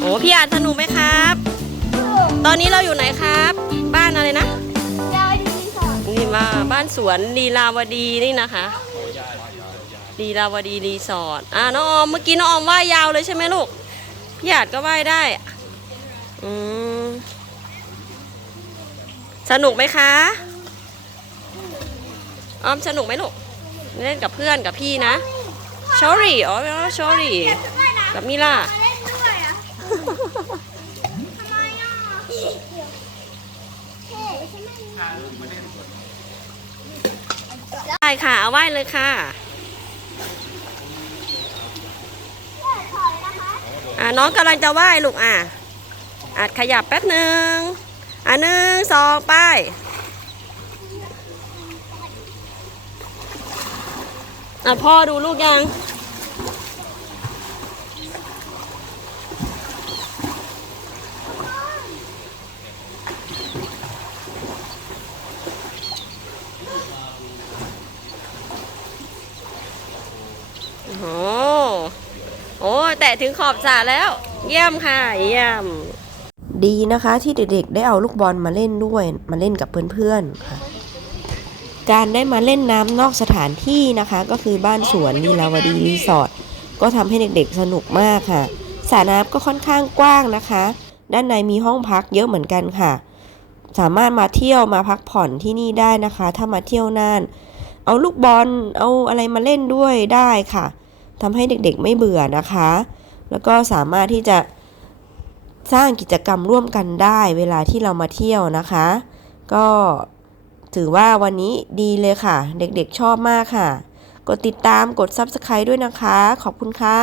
โอ้พี่อาจสนุกไหมครับ ตอนนี้เราอยู่ไหนครับ บ้านอะไรนะนี่มาบ้านสวนลีลาวดีนี่นะคะลีลาวดีรีสอร์ทอ่าน้องออมเมื่อกี้น้องออมว่ายยาวเลยใช่ไหมลูกพี่อาจก็ว่ายได้อืมสนุกไหมคะ ออมสนุกไหมลูกเล่นกับเพื่อนกับพี่นะชอรี่อ๋อชอรี่กับมิล่าได้ค่ะ เอาไหว้เลยค่ะอ่าน้องกำลังจะไหว้ลูกอะอาจขยับแป๊บหนึ่งอะหนึ่งสองไป อะพ่อดูลูกยังโอ้โหโอ้แตะถึงขอบสระแล้ว เยี่ยมค่ะเยี่ยม ดีนะคะที่เด็กๆได้เอาลูกบอลมาเล่นด้วย มาเล่นกับเพื่อนๆค่ะ การได้มาเล่นน้ำนอกสถานที่นะคะ ก็คือบ้านสวนลีลาวดีรีสอร์ทก็ทำให้เด็กๆสนุกมากค่ะสระน้ำก็ค่อนข้างกว้างนะคะ ด้านในมีห้องพักเยอะเหมือนกันค่ะ สามารถมาเที่ยวมาพักผ่อนที่นี่ได้นะคะ ถ้ามาเที่ยวน่าน เอาลูกบอลเอาอะไรมาเล่นด้วยได้ค่ะทำให้เด็กๆไม่เบื่อนะคะ แล้วก็สามารถที่จะสร้างกิจกรรมร่วมกันได้เวลาที่เรามาเที่ยวนะคะ ก็ ถือว่าวันนี้ดีเลยค่ะ เด็กๆชอบมากค่ะ กดติดตามกด Subscribe ด้วยนะคะ ขอบคุณค่ะ